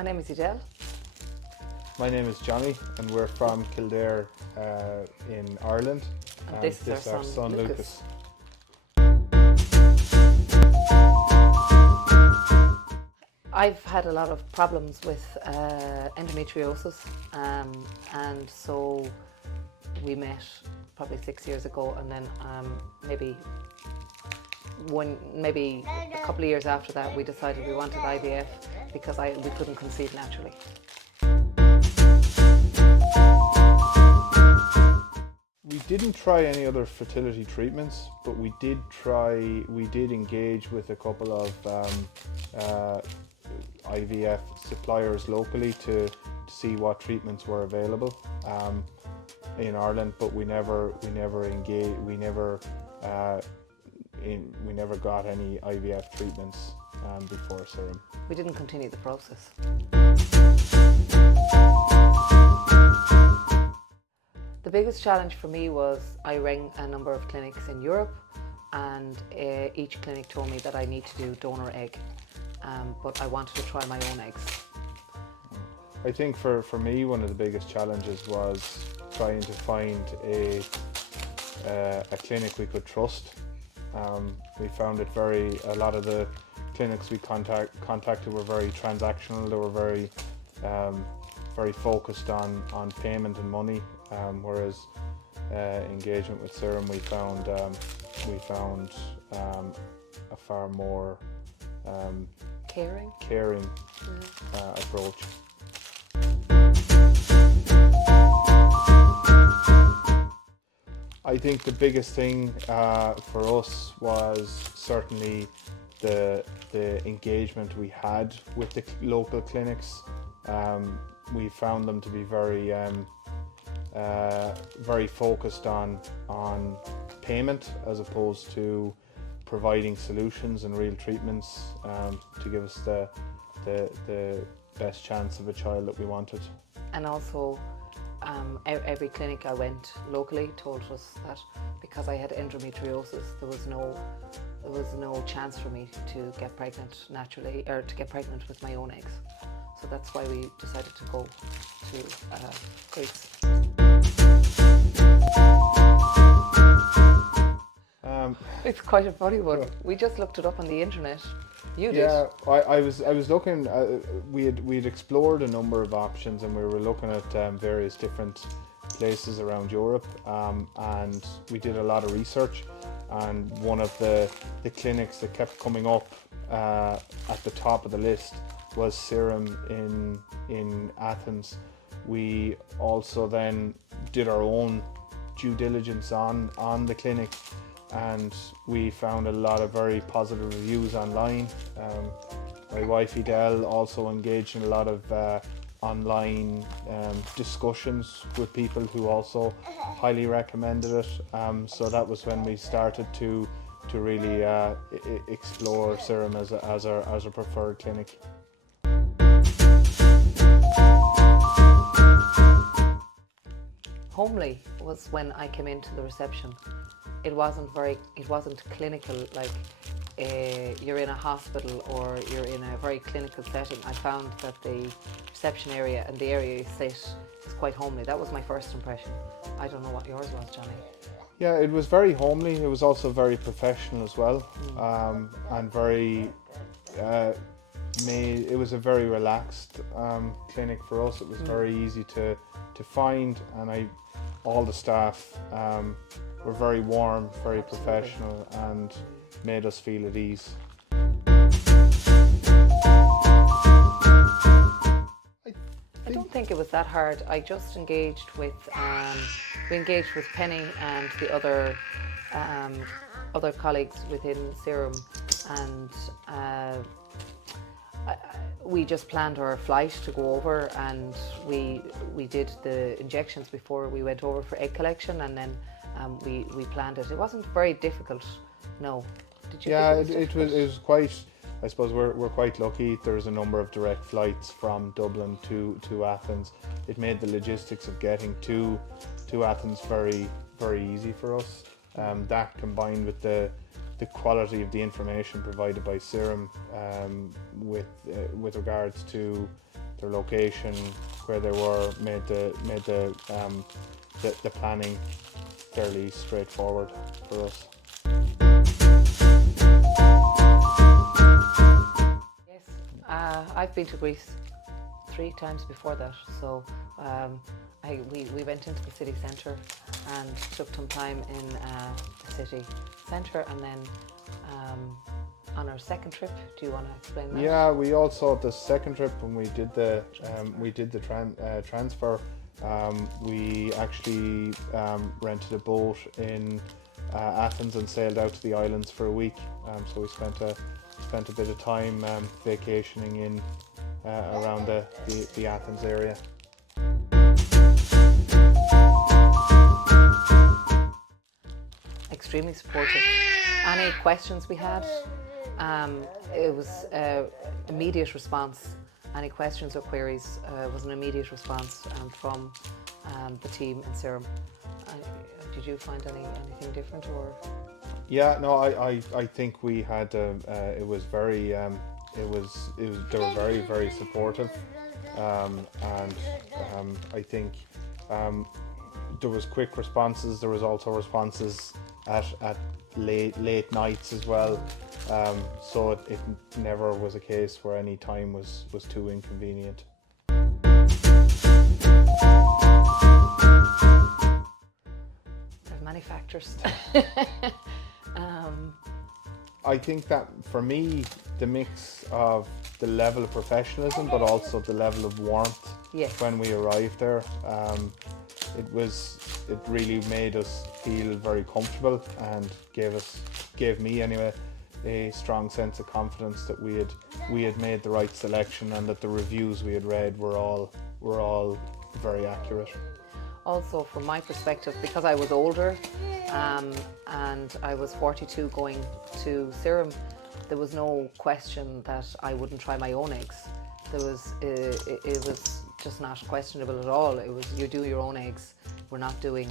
My name is Edel. My name is Johnny and we're from Kildare in Ireland. And this is our son Lucas. I've had a lot of problems with endometriosis and so we met probably 6 years ago, and then maybe a couple of years after that we decided we wanted IVF because we couldn't conceive naturally. We didn't try any other fertility treatments, but we did engage with a couple of IVF suppliers locally to see what treatments were available in Ireland, but we never got any IVF treatments before Serum. We didn't continue the process. The biggest challenge for me was I rang a number of clinics in Europe, and each clinic told me that I need to do donor egg, but I wanted to try my own eggs. I think for me one of the biggest challenges was trying to find a clinic we could trust. We found a lot of the clinics we contacted were very transactional. They were very focused on payment and money, whereas engagement with Serum we found a far more caring approach. I think the biggest thing for us was certainly the engagement we had with the local clinics. We found them to be very focused on payment as opposed to providing solutions and real treatments to give us the best chance of a child that we wanted. And also every clinic I went locally told us that because I had endometriosis there was no chance for me to get pregnant naturally, or to get pregnant with my own eggs. So that's why we decided to go to Greece. It's quite a funny one. We just looked it up on the internet. You did? Yeah, I was looking. We'd explored a number of options, and we were looking at various different places around Europe, and we did a lot of research. And one of the clinics that kept coming up at the top of the list was Serum in Athens. We also then did our own due diligence on the clinic, and we found a lot of very positive reviews online. My wife Edel also engaged in a lot of online discussions with people who also highly recommended it. So that was when we started to really explore Serum as a preferred clinic. Homely was when I came into the reception. It wasn't clinical, like you're in a hospital or you're in a very clinical setting. I found that the reception area and the area you sit is quite homely. That was my first impression. I don't know what yours was, Johnny. Yeah, it was very homely. It was also very professional as well, and very. It was a very relaxed clinic for us. It was very easy to find, and all the staff were very warm, very professional, and made us feel at ease. I don't think it was that hard. I just engaged with Penny and the other colleagues within Serum, and we just planned our flight to go over, and we did the injections before we went over for egg collection, and then we planned it. It wasn't very difficult, no. Did you? Yeah, think it was quite. I suppose we're quite lucky. There's a number of direct flights from Dublin to Athens. It made the logistics of getting to Athens very easy for us. That combined with the quality of the information provided by Serum with regards to their location, where they were, made the planning fairly straightforward for us. Yes, I've been to Greece 3 times before that, so we went into the city centre and took some time in the city centre, and then on our second trip, do you want to explain that? Yeah, we also, the second trip when we did the transfer, we actually rented a boat in Athens and sailed out to the islands for a week. So we spent a bit of time vacationing in around the Athens area. Extremely supportive. Any questions we had, it was immediate response. Any questions or queries was an immediate response from the team in Serum. Did you find anything different, or? Yeah, no, I think we had it was very they were very, very supportive, and I think there was quick responses. There was also responses at late nights as well, so it never was a case where any time was too inconvenient. There's many factors. I think that for me, the mix of the level of professionalism, but also the level of warmth, yes, when we arrived there, it really made us feel very comfortable, and gave me anyway a strong sense of confidence that we had made the right selection, and that the reviews we had read were all very accurate. Also, from my perspective, because I was older and I was 42 going to Serum, there was no question that I wouldn't try my own eggs. It was just not questionable at all. It was, you do your own eggs. We're not doing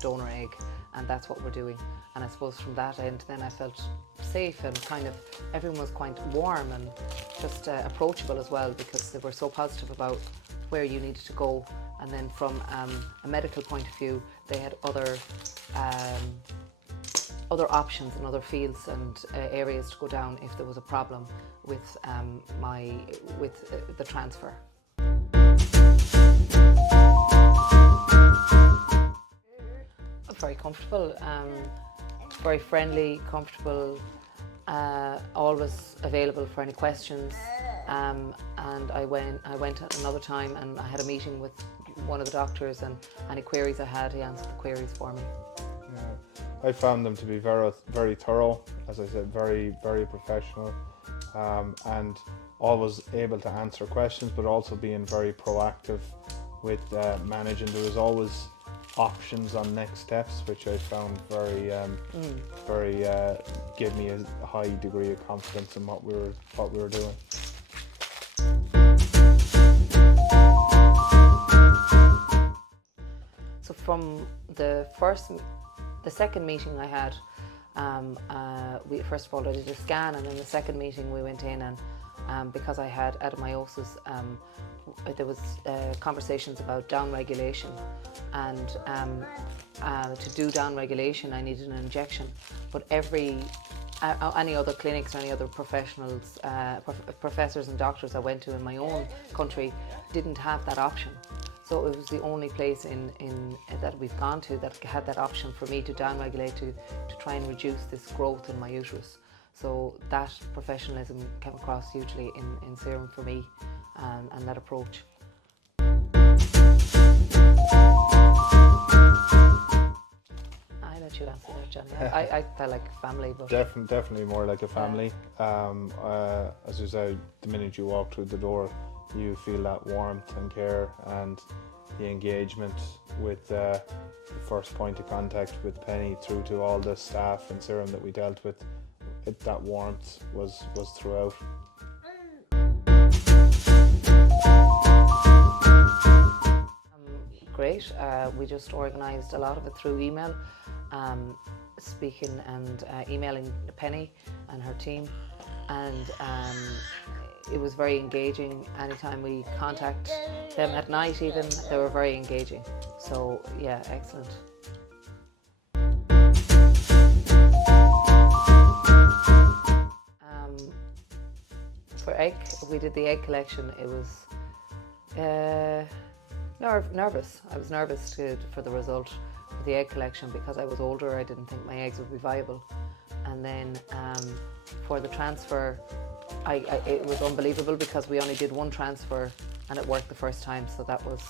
donor egg, and that's what we're doing. And I suppose from that end, then I felt safe, and kind of everyone was quite warm and just approachable as well, because they were so positive about where you needed to go. And then from a medical point of view, they had other options and other fields and areas to go down if there was a problem with the transfer. Very comfortable, very friendly, comfortable, always available for any questions. And I went at another time, and I had a meeting with one of the doctors, and any queries I had, he answered the queries for me. Yeah, I found them to be very, very thorough, as I said, very, very professional, and always able to answer questions, but also being very proactive with managing. There was always options on next steps, which I found very gave me a high degree of confidence in what we were doing. So from the second meeting I had, we first of all I did a scan, and then the second meeting we went in, and because I had adenomyosis, there was conversations about down regulation, and to do down regulation I needed an injection, but any other clinics or any other professionals, professors and doctors I went to in my own country didn't have that option. So it was the only place in that we've gone to that had that option for me to downregulate to try and reduce this growth in my uterus. So that professionalism came across hugely in Serum for me, and that approach. I let you answer that, Johnny. I felt like family, but definitely more like a family. As you said, the minute you walk through the door, you feel that warmth and care, and the engagement with the first point of contact with Penny through to all the staff in Serum that we dealt with. That warmth was throughout. Great. We just organised a lot of it through email, speaking and emailing Penny and her team, and it was very engaging. Anytime we contact them at night even, they were very engaging. So yeah, excellent. For egg, we did the egg collection. It was nervous. I was nervous for the result of the egg collection because I was older. I didn't think my eggs would be viable. And then for the transfer, it was unbelievable because we only did one transfer and it worked the first time. So that was,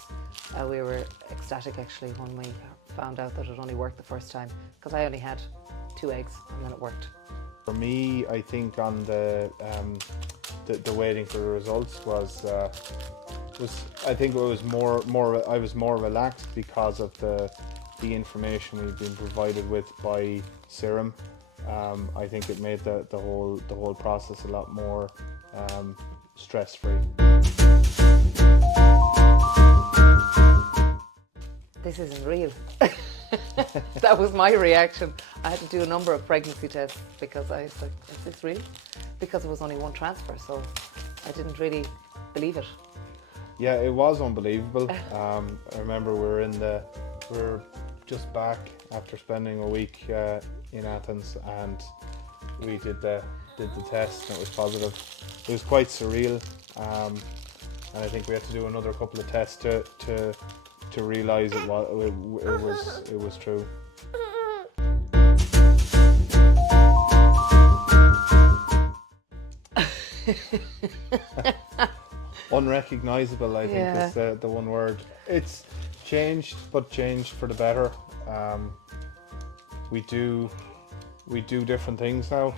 we were ecstatic actually when we found out that it only worked the first time, because I only had 2 eggs and then it worked. For me, I think on the waiting for the results was I think it was more I was more relaxed because of the information we've been provided with by Serum. I think it made the whole process a lot more stress-free. This isn't real. That was my reaction. I had to do a number of pregnancy tests because I was like, is this real? Because it was only one transfer, so I didn't really believe it. Yeah, it was unbelievable. I remember we were just back after spending a week in Athens, and we did the test and it was positive. It was quite surreal, and I think we had to do another couple of tests to realise it was true. Unrecognisable, I think, is the one word. It's changed, but changed for the better. We do different things now,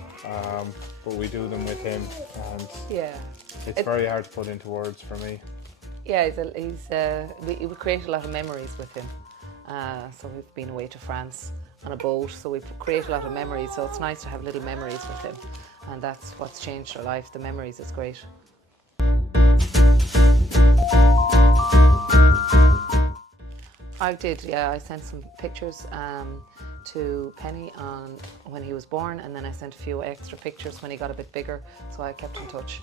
but we do them with him, and it's very hard to put into words for me. Yeah, we create a lot of memories with him. So we've been away to France on a boat, so we create a lot of memories. So it's nice to have little memories with him, and that's what's changed our life. The memories is great. I did, yeah. I sent some pictures to Penny when he was born, and then I sent a few extra pictures when he got a bit bigger. So I kept in touch.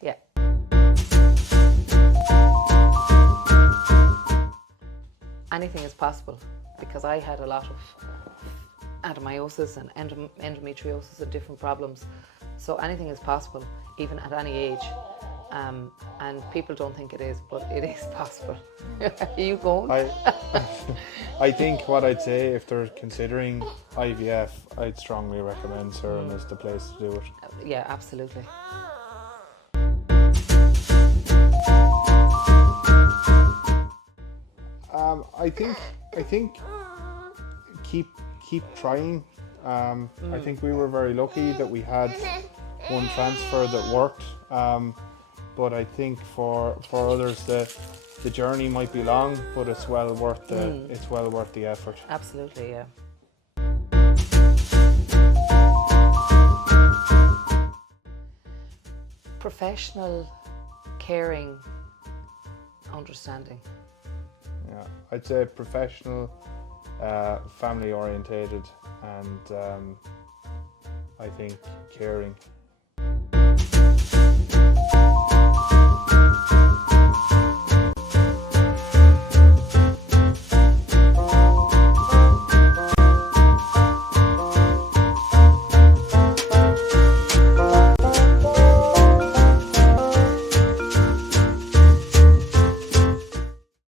Yeah. Anything is possible, because I had a lot of adenomyosis and endometriosis and different problems. So anything is possible, even at any age. And people don't think it is, but it is possible. Are you going? I think what I'd say, if they're considering IVF, I'd strongly recommend Serum as the place to do it. Yeah, absolutely. I think keep trying. I think we were very lucky that we had one transfer that worked. But I think for others the journey might be long, but it's well worth the effort. Absolutely, yeah. Professional, caring, understanding. Yeah, I'd say professional, family orientated, and I think caring.